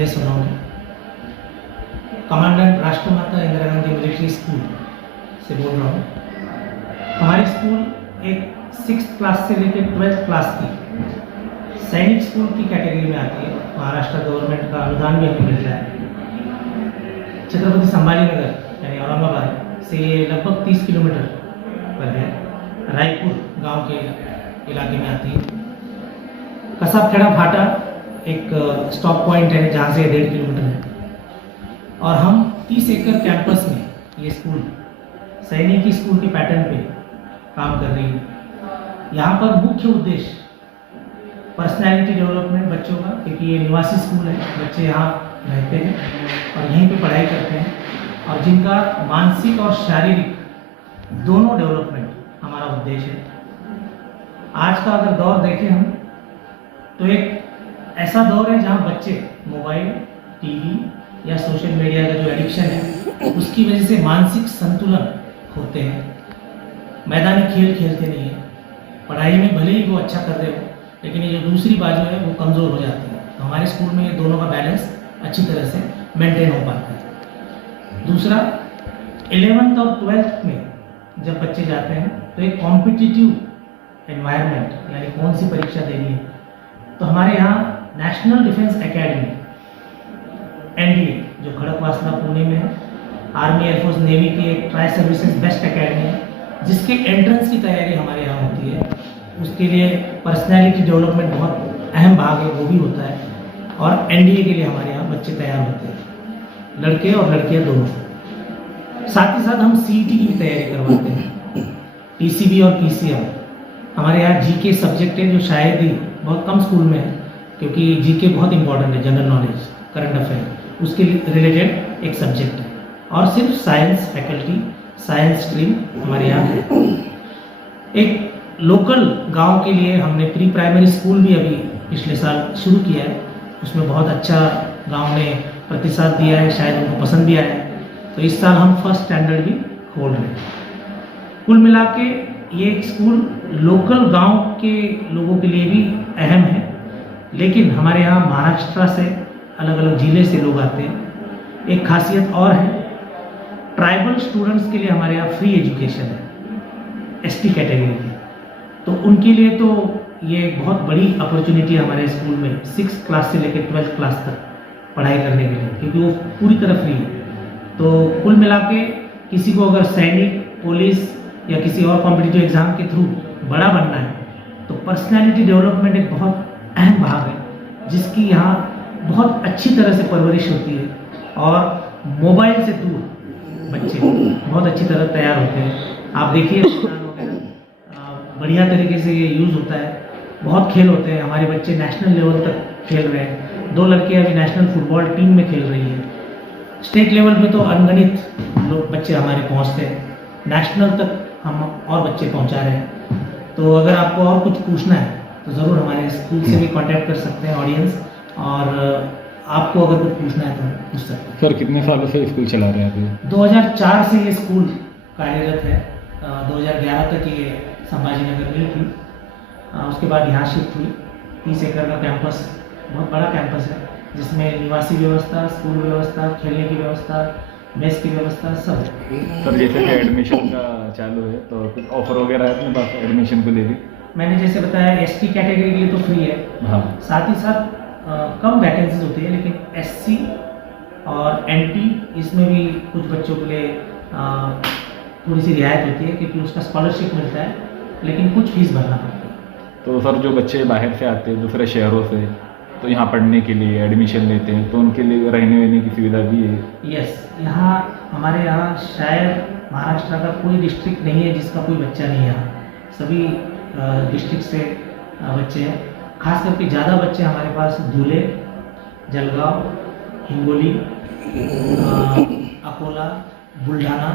Sanjay Sonawane, commandant Rashtramata Indira Gandhi military school से बोल रहा हूँ। हमारी स्कूल एक 6th क्लास से लेकर 12th क्लास की सैनिक स्कूल की कैटेगरी में आती है। महाराष्ट्र गवर्नमेंट का अनुदान भी हमें मिलता है। छत्रपति संभाजी नगर यानी औरंगाबाद से ये लगभग 30 किलोमीटर पर है। रायपुर गांव के इलाके में आती है। कसाबखेड़ा फाटा एक स्टॉप पॉइंट है जहाँ से 1.5 किलोमीटर है। और हम 30 एकड़ कैंपस में ये स्कूल सैनिक स्कूल के पैटर्न पे काम कर रही है। यहाँ पर मुख्य उद्देश्य पर्सनैलिटी डेवलपमेंट बच्चों का, क्योंकि ये निवासी स्कूल है, बच्चे यहाँ रहते हैं और यहीं पे पढ़ाई करते हैं, और जिनका मानसिक और शारीरिक दोनों डेवलपमेंट हमारा उद्देश्य है। आज का अगर दौर देखें हम तो एक ऐसा दौर है जहाँ बच्चे मोबाइल, टीवी या सोशल मीडिया का जो एडिक्शन है उसकी वजह से मानसिक संतुलन होते हैं। मैदानी खेल खेलते नहीं है। पढ़ाई में भले ही वो अच्छा कर रहे हो, लेकिन ये जो दूसरी बाजू है वो कमज़ोर हो जाती है। तो हमारे स्कूल में ये दोनों का बैलेंस अच्छी तरह से मेंटेन हो पाता है। दूसरा, 11th और 12th में जब बच्चे जाते हैं तो एक कॉम्पिटिटिव एनवायरनमेंट, यानी कौन सी परीक्षा देनी है, तो हमारे यहाँ नेशनल डिफेंस एकेडमी NDA जो खड़कवासला पुणे में है, आर्मी एयरफोर्स नेवी की एक ट्राई सर्विसेज बेस्ट एकेडमी है, जिसके एंट्रेंस की तैयारी हमारे यहाँ होती है। उसके लिए पर्सनैलिटी डेवलपमेंट बहुत अहम भाग है, वो भी होता है। और NDA के लिए हमारे यहाँ बच्चे तैयार होते हैं, लड़के और लड़कियाँ दोनों। साथ ही साथ हम CET की भी तैयारी करवाते हैं। TCB और PCM हमारे यहाँ GK सब्जेक्ट है, जो शायद ही बहुत कम स्कूल में है, क्योंकि GK बहुत इंपॉर्टेंट है, जनरल नॉलेज, करंट अफेयर, उसके रिलेटेड एक सब्जेक्ट है। और सिर्फ साइंस फैकल्टी, साइंस स्ट्रीम हमारे यहाँ है। एक लोकल गांव के लिए हमने प्री प्राइमरी स्कूल भी अभी पिछले साल शुरू किया है। उसमें बहुत अच्छा गांव ने प्रतिसाद दिया है, शायद उनको पसंद भी आया है। तो इस साल हम 1st स्टैंडर्ड भी खोल रहे हैं। कुल मिला के ये स्कूल लोकल गांव के लोगों के लिए भी अहम है, लेकिन हमारे यहाँ महाराष्ट्र से अलग अलग ज़िले से लोग आते हैं। एक खासियत और है, ट्राइबल स्टूडेंट्स के लिए हमारे यहाँ फ्री एजुकेशन है, ST कैटेगरी की। तो उनके लिए तो ये एक बहुत बड़ी अपॉर्चुनिटी है हमारे स्कूल में, 6th क्लास से लेकर 12th क्लास तक पढ़ाई करने के लिए, क्योंकि वो पूरी तरह फ्री है। तो कुल मिला के किसी को अगर सैनिक, पुलिस या किसी और कॉम्पिटिटिव एग्ज़ाम के थ्रू बड़ा बनना है, तो पर्सनैलिटी डेवलपमेंट एक बहुत अहम भाग है, जिसकी यहाँ बहुत अच्छी तरह से परवरिश होती है। और मोबाइल से दूर बच्चे बहुत अच्छी तरह तैयार होते हैं। आप देखिए बढ़िया तरीके से ये यूज़ होता है। बहुत खेल होते हैं, हमारे बच्चे नेशनल लेवल तक खेल रहे हैं। 2 लड़कियाँ अभी नेशनल फुटबॉल टीम में खेल रही हैं। स्टेट लेवल पे तो अनगिनत लोग बच्चे हमारे पहुँचते हैं, नेशनल तक हम और बच्चे पहुँचा रहे हैं। तो अगर आपको और कुछ पूछना है तो ज़रूर हमारे स्कूल से भी कांटेक्ट कर सकते हैं ऑडियंस, और आपको अगर कुछ पूछना है तो पूछ सकते हैं। सर कितने सालों से स्कूल चला रहे हैं अभी? 2004 से ये स्कूल कार्यरत है। 2011 तक ये संभाजी नगर में थी। उसके बाद यहाँ शिफ्ट हुई। 30 एकड़ का कैंपस, बहुत बड़ा कैंपस है, जिसमें निवासी व्यवस्था, स्कूल व्यवस्था, खेलने की व्यवस्था, मेस की व्यवस्था सब है। सर जैसे कि एडमिशन का चालू है, तो कुछ ऑफर वगैरह है अपने पास एडमिशन को लेकर? मैंने जैसे बताया ST कैटेगरी के लिए तो फ्री है। हाँ। साथ ही साथ कम वैकेंसीज होती है, लेकिन SC और NT इसमें भी कुछ बच्चों के लिए थोड़ी सी रियायत होती है, क्योंकि उसका स्कॉलरशिप मिलता है, लेकिन कुछ फीस भरना पड़ता है। तो सर जो बच्चे बाहर से आते हैं दूसरे शहरों से, तो यहाँ पढ़ने के लिए एडमिशन लेते हैं, तो उनके लिए रहने वहने की सुविधा भी है? यस, यहाँ हमारे यहाँ शायद महाराष्ट्र का कोई डिस्ट्रिक्ट नहीं है जिसका कोई बच्चा नहीं है। यहाँ सभी डिस्ट्रिक्ट से बच्चे हैं। खास करके ज़्यादा बच्चे हमारे पास धुले, जलगांव, हिंगोली, अकोला, बुल्ढाना,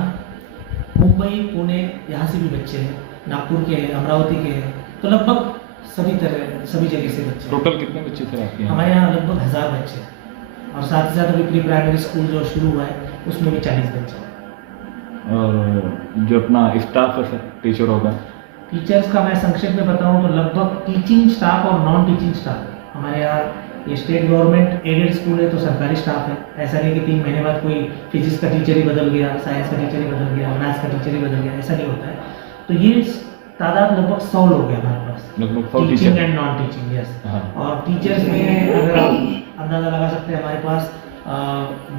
मुंबई, पुणे, यहाँ से भी बच्चे हैं, नागपुर के हैं, अमरावती के हैं। तो लगभग सभी जगह से बच्चे। टोटल कितने बच्चे थे आपके यहाँ? हमारे यहाँ लगभग 1000 बच्चे, और साथ ही साथ अभी प्री प्राइमरी स्कूल जो शुरू हुआ है उसमें भी 40 बच्चे। और जो अपना स्टाफ है टीचर होगा? टीचर्स का मैं संक्षेप में बताऊं तो लगभग टीचिंग स्टाफ और नॉन टीचिंग स्टाफ हमारे यहाँ ये स्टेट गवर्नमेंट एडेड स्कूल है तो सरकारी स्टाफ है, ऐसा नहीं कि 3 महीने बाद कोई फिजिक्स का टीचर ही बदल गया, साइंस का टीचर ही बदल गया, मैथ्स का टीचर ही बदल गया, ऐसा नहीं होता है। तो ये तादाद लगभग 100 लोग हैं हमारे पास, लगभग 100 teaching teacher. And non teaching, yes. हाँ। और टीचर्स में अगर आप अंदाज़ा लगा सकते हैं, हमारे पास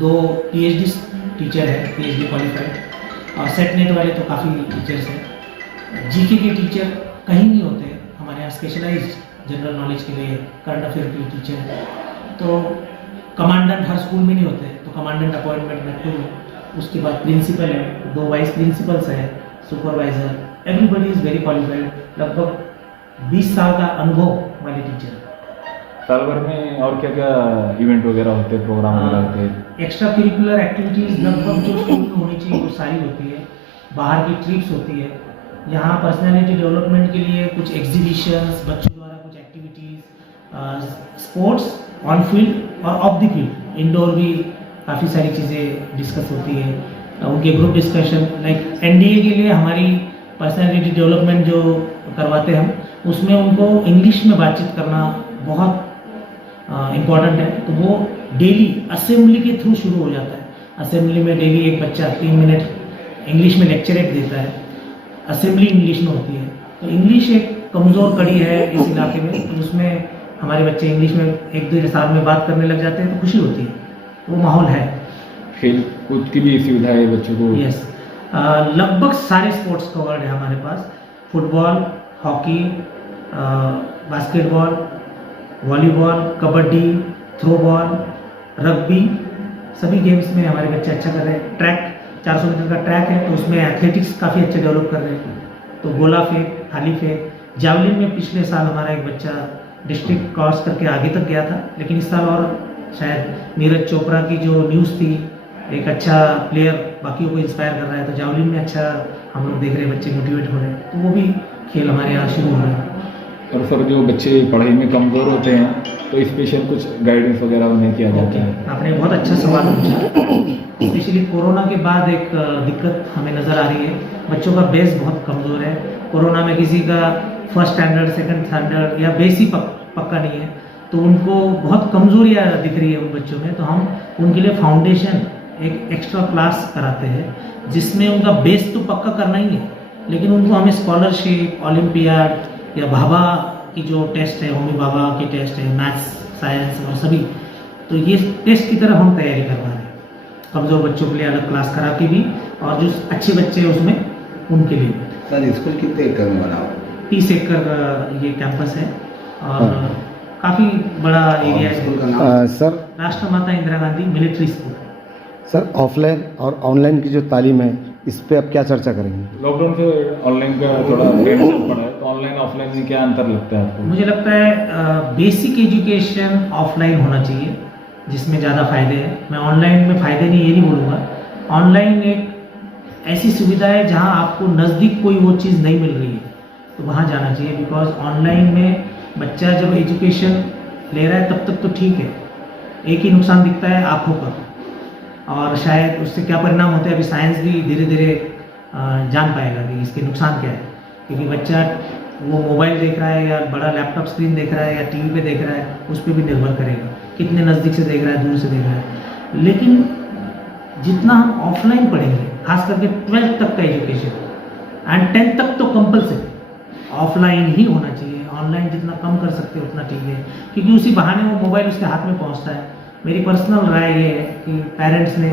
2 PhD टीचर हैं, PhD क्वालिफाइड, और सेट नेट वाले तो काफ़ी टीचर्स हैं। GK के टीचर कहीं नहीं होते, हमारे यहाँ स्पेशलाइज्ड जनरल नॉलेज के लिए करंट अफेयर के टीचर हैं। तो कमांडेंट हर स्कूल में नहीं होते, तो कमांडेंट अपॉइंटमेंट मैं खुद हूँ, उसके बाद प्रिंसिपल है, 2 वाइस प्रिंसिपल्स हैं, supervisor, everybody is very qualified, लगभग 20 साल का अनुभव वाले टीचर। साल भर में और क्या क्या इवेंट वगैरह होते हैं, प्रोग्राम वगैरह होते हैं? एक्स्ट्रा करिकुलर एक्टिविटीज़ लगभग जो स्कूल में होनी चाहिए वो सारी होती है। बाहर की ट्रिप्स होती है, यहाँ पर्सनालिटी डेवलपमेंट के लिए कुछ एग्जीबिशंस, बच्चों द्वारा कुछ एक्टिविटीज़, स्पोर्ट्स ऑन फील्ड और ऑफ द फील्ड, इंडोर भी काफ़ी सारी चीज़ें डिस्कस होती है। उनके ग्रुप डिस्कशन, लाइक NDA के लिए हमारी पर्सनालिटी डेवलपमेंट जो करवाते हैं हम, उसमें उनको इंग्लिश में बातचीत करना बहुत इम्पॉर्टेंट है। तो वो डेली असेंबली के थ्रू शुरू हो जाता है। असेंबली में डेली एक बच्चा 3 मिनट इंग्लिश में लेक्चर एक देता है, असेंबली इंग्लिश में होती है। तो इंग्लिश एक कमज़ोर कड़ी है इस इलाके में, तो उसमें हमारे बच्चे इंग्लिश में 1-2 साल में बात करने लग जाते हैं, तो खुशी होती है, वो माहौल है। खेल कूद की भी सुविधा है बच्चों को? यस, लगभग सारे स्पोर्ट्स कवर्ड है हमारे पास, football, hockey, basketball, volleyball, kabaddi, throw ball, rugby, सभी गेम्स में हमारे बच्चे अच्छा कर रहे हैं। ट्रैक 400 मीटर का ट्रैक है, तो उसमें एथलेटिक्स काफ़ी अच्छे डेवलप कर रहे हैं। तो गोला फेंक, थाली फेंक, जावलिन में पिछले साल हमारा एक बच्चा डिस्ट्रिक्ट क्रॉस करके आगे तक गया था, लेकिन इस साल और शायद नीरज चोपड़ा की जो न्यूज़ थी, एक अच्छा प्लेयर बाकियों को इंस्पायर कर रहा है, तो जावलिन में अच्छा हम लोग देख रहे हैं, बच्चे मोटिवेट हो रहे हैं, तो वो भी खेल हमारे यहाँ शुरू हो रहे हैं। और सर जो बच्चे पढ़ाई में कमज़ोर होते हैं तो स्पेशल कुछ गाइडेंस वगैरह उन्हें किया जाता है? आपने बहुत अच्छा सवाल पूछा। स्पेशली कोरोना के बाद एक दिक्कत हमें नज़र आ रही है, बच्चों का बेस बहुत कमज़ोर है। कोरोना में किसी का फर्स्ट स्टैंडर्ड, सेकंड स्टैंडर्ड या बेस ही पक्का नहीं है, तो उनको बहुत कमज़ोरियाँ दिख रही है उन बच्चों में। तो हम उनके लिए फाउंडेशन एक एक्स्ट्रा क्लास कराते हैं, जिसमें उनका बेस तो पक्का करना ही है, लेकिन उनको हमें स्कॉलरशिप, ओलंपियाड या भाभा की जो टेस्ट है, होमी भाभा की टेस्ट है, मैथ्स, साइंस और सभी, तो ये टेस्ट की तरफ हम तैयारी करवा रहे हैं, कमज़ोर बच्चों के लिए अलग क्लास करा के भी, और जो अच्छे बच्चे हैं उसमें उनके लिए। सर स्कूल कितने एकड़ में बना हुआ? 30 एकड़ ये कैंपस है और काफ़ी बड़ा एरिया है। स्कूल का नाम? Sir Rashtramata Indira Gandhi military school. Sir offline और ऑनलाइन की जो तालीम है, इस पे आप क्या चर्चा करेंगे? लॉकडाउन से ऑनलाइन का थोड़ा ट्रेंड चल पड़ा है, तो ऑनलाइन ऑफलाइन में क्या अंतर लगता है आपको? मुझे लगता है बेसिक एजुकेशन ऑफलाइन होना चाहिए, जिसमें ज़्यादा फ़ायदे हैं। मैं ऑनलाइन में फ़ायदे नहीं, ये नहीं बोलूँगा। ऑनलाइन एक ऐसी सुविधा है जहाँ आपको नज़दीक कोई वो चीज़ नहीं मिल रही है, तो वहाँ जाना चाहिए। बिकॉज ऑनलाइन में बच्चा जब एजुकेशन ले रहा है तब तक तो ठीक है, एक ही नुकसान दिखता है आँखों का, और शायद उससे क्या परिणाम होते हैं अभी साइंस भी धीरे धीरे जान पाएगा कि इसके नुकसान क्या है। क्योंकि बच्चा वो मोबाइल देख रहा है या बड़ा लैपटॉप स्क्रीन देख रहा है या टीवी पे देख रहा है, उस पर भी निर्भर करेगा कितने नज़दीक से देख रहा है, दूर से देख रहा है। लेकिन जितना हम ऑफलाइन पढ़ेंगे, खास करके 12th तक का एजुकेशन एंड 10th तक तो कंपलसरी ऑफलाइन ही होना चाहिए। ऑनलाइन जितना कम कर सकते हैं उतना ठीक है, क्योंकि उसी बहाने वो मोबाइल उसके हाथ में पहुंचता है। मेरी पर्सनल राय ये है कि पेरेंट्स ने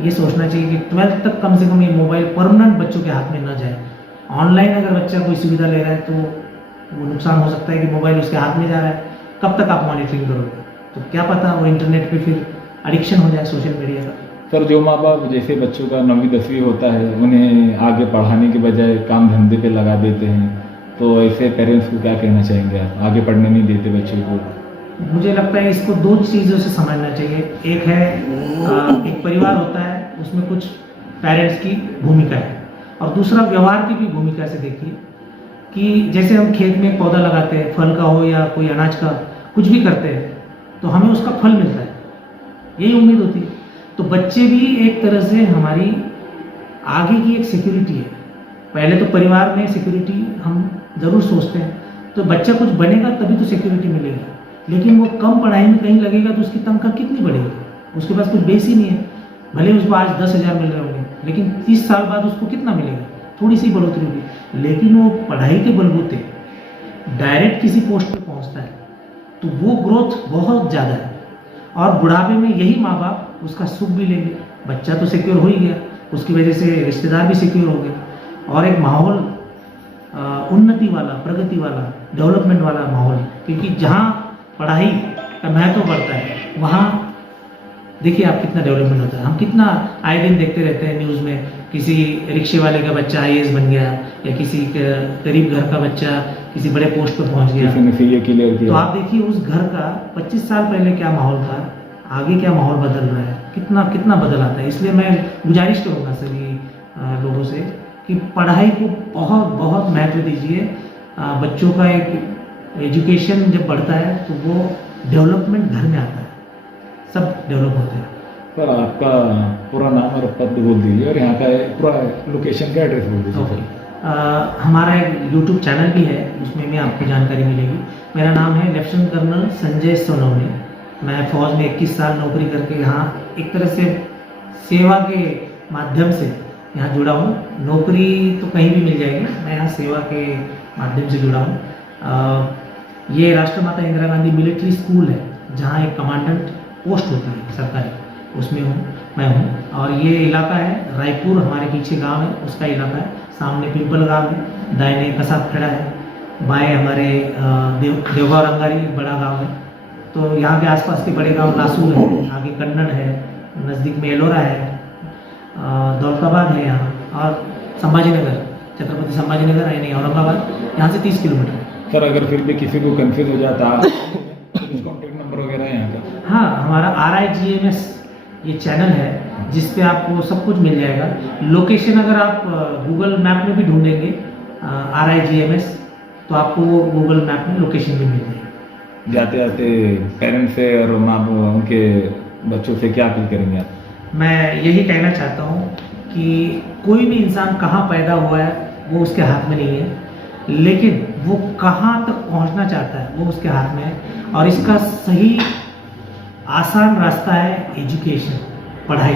ये सोचना चाहिए कि 12th तक कम से कम ये मोबाइल परमानेंट बच्चों के हाथ में न जाए। ऑनलाइन अगर बच्चा कोई सुविधा ले रहा है तो वो नुकसान हो सकता है कि मोबाइल उसके हाथ में जा रहा है, कब तक आप मॉनिटरिंग करोगे? तो क्या पता वो इंटरनेट पे फिर एडिक्शन हो जाए सोशल मीडिया का। सर जो माँ बाप जैसे बच्चों का 9वीं 10वीं होता है, उन्हें आगे पढ़ाने के बजाय काम धंधे पे लगा देते हैं, तो ऐसे पेरेंट्स को क्या कहना चाहेंगे आप? आगे पढ़ने नहीं देते बच्चों को। मुझे लगता है इसको 2 चीज़ों से समझना चाहिए। एक है एक परिवार होता है, उसमें कुछ पेरेंट्स की भूमिका है, और दूसरा व्यवहार की भी भूमिका से देखिए कि जैसे हम खेत में एक पौधा लगाते हैं, फल का हो या कोई अनाज का, कुछ भी करते हैं तो हमें उसका फल मिलता है, यही उम्मीद होती है। तो बच्चे भी एक तरह से हमारी आगे की एक सिक्योरिटी है। पहले तो परिवार में सिक्योरिटी हम ज़रूर सोचते हैं, तो बच्चा कुछ बनेगा तभी तो सिक्योरिटी मिलेगी। लेकिन वो कम पढ़ाई में कहीं लगेगा तो उसकी तनख्वाह कितनी बढ़ेगी? उसके पास कुछ बेस ही नहीं है। भले उसको आज 10,000 मिल रहे होंगे, लेकिन 30 साल बाद उसको कितना मिलेगा? थोड़ी सी बढ़ोतरी होगी। लेकिन वो पढ़ाई के बलबूते डायरेक्ट किसी पोस्ट पे पहुंचता है तो वो ग्रोथ बहुत ज़्यादा है। और बुढ़ापे में यही माँ बाप उसका सुख भी लेंगे। बच्चा तो सिक्योर हो ही गया, उसकी वजह से रिश्तेदार भी सिक्योर हो गए, और एक माहौल उन्नति वाला, प्रगति वाला, डेवलपमेंट वाला माहौल। क्योंकि जहाँ पढ़ाई का महत्व बढ़ता है वहाँ देखिए आप कितना डेवलपमेंट होता है। हम कितना आए दिन देखते रहते हैं न्यूज़ में, किसी रिक्शे वाले का बच्चा IAS बन गया, या किसी गरीब घर का बच्चा किसी बड़े पोस्ट पर पहुंच गया। किसी ने CA क्लियर तो किया। आप देखिए उस घर का 25 साल पहले क्या माहौल था, आगे क्या माहौल बदल रहा है, कितना कितना बदल आता है। इसलिए मैं गुजारिश करूँगा सभी लोगों से कि पढ़ाई को बहुत बहुत महत्व दीजिए। बच्चों का एक एजुकेशन जब बढ़ता है तो वो डेवलपमेंट घर में आता है, सब डेवलप होते हैं। सर आपका पूरा नाम और पद बोल दीजिए, और यहाँ का पूरा लोकेशन का एड्रेस बोल दीजिए। ओके, हमारा एक यूट्यूब चैनल भी है, उसमें भी आपको जानकारी मिलेगी। मेरा नाम है लेफ्टिनेंट कर्नल संजय सोनवणे। मैं फौज में 21 साल नौकरी करके यहाँ एक तरह से सेवा के माध्यम से यहाँ जुड़ा हूँ। नौकरी तो कहीं भी मिल जाएगी, मैं यहाँ सेवा के माध्यम से जुड़ा हूँ। ये राष्ट्रमाता इंदिरा गांधी मिलिट्री स्कूल है, जहाँ एक कमांडेंट पोस्ट होती है सरकारी, उसमें मैं हूँ। और ये इलाका है रायपुर, हमारे पीछे गांव है उसका इलाका है। सामने पिंपल गांव है, दाहिने कसाब खेड़ा है, बाएं हमारे देवगांव रंगारी बड़ा गांव है। तो यहाँ के आसपास के बड़े गांव लासूर है, आगे कन्नड़ है, नज़दीक में एलोरा है, दौलताबाद है यहाँ, और संभाजी नगर, छत्रपति संभाजी नगर है नहीं, औरंगाबाद, यहाँ से 30 किलोमीटर है। सर अगर फिर भी किसी को कंफ्यूज हो जाता कॉन्टेक्ट नंबर वगैरह है यहाँ का? हाँ, हमारा RIGMS ये चैनल है जिस पे आपको सब कुछ मिल जाएगा। लोकेशन अगर आप गूगल मैप में भी ढूंढेंगे RIGMS, तो आपको वो गूगल मैप में लोकेशन भी मिल जाएगी। जाते जाते पेरेंट्स से और माँ उनके बच्चों से क्या अपील करेंगे आप? मैं यही कहना चाहता हूँ कि कोई भी इंसान कहाँ पैदा हुआ है वो उसके हाथ में नहीं है, लेकिन वो कहाँ तक पहुँचना चाहता है वो उसके हाथ में है। और इसका सही आसान रास्ता है एजुकेशन, पढ़ाई।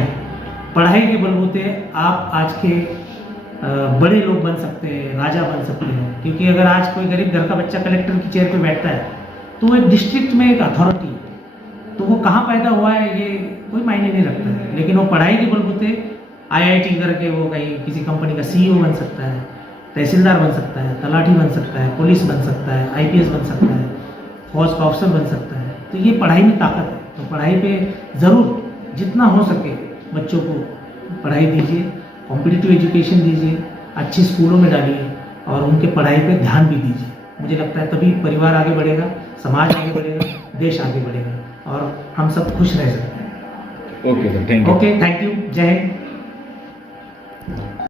पढ़ाई के बलबूते आप आज के बड़े लोग बन सकते हैं, राजा बन सकते हैं। क्योंकि अगर आज कोई गरीब घर का बच्चा कलेक्टर की चेयर पे बैठता है तो वो एक डिस्ट्रिक्ट में एक अथॉरिटी है, तो वो कहाँ पैदा हुआ है ये कोई मायने नहीं रखता है। लेकिन वो पढ़ाई के बलबूते IIT करके वो कहीं किसी कंपनी का CEO बन सकता है, तहसीलदार बन सकता है, तलाठी बन सकता है, पुलिस बन सकता है, IPS बन सकता है, फौज का अफसर बन सकता है। तो ये पढ़ाई में ताकत है। तो पढ़ाई पे ज़रूर जितना हो सके बच्चों को पढ़ाई दीजिए, कॉम्पिटिटिव एजुकेशन दीजिए, अच्छे स्कूलों में डालिए, और उनके पढ़ाई पे ध्यान भी दीजिए। मुझे लगता है तभी परिवार आगे बढ़ेगा, समाज आगे बढ़ेगा, देश आगे बढ़ेगा, और हम सब खुश रह सकते हैं। Okay sir, thank you. Okay, thank you. जय हिंद।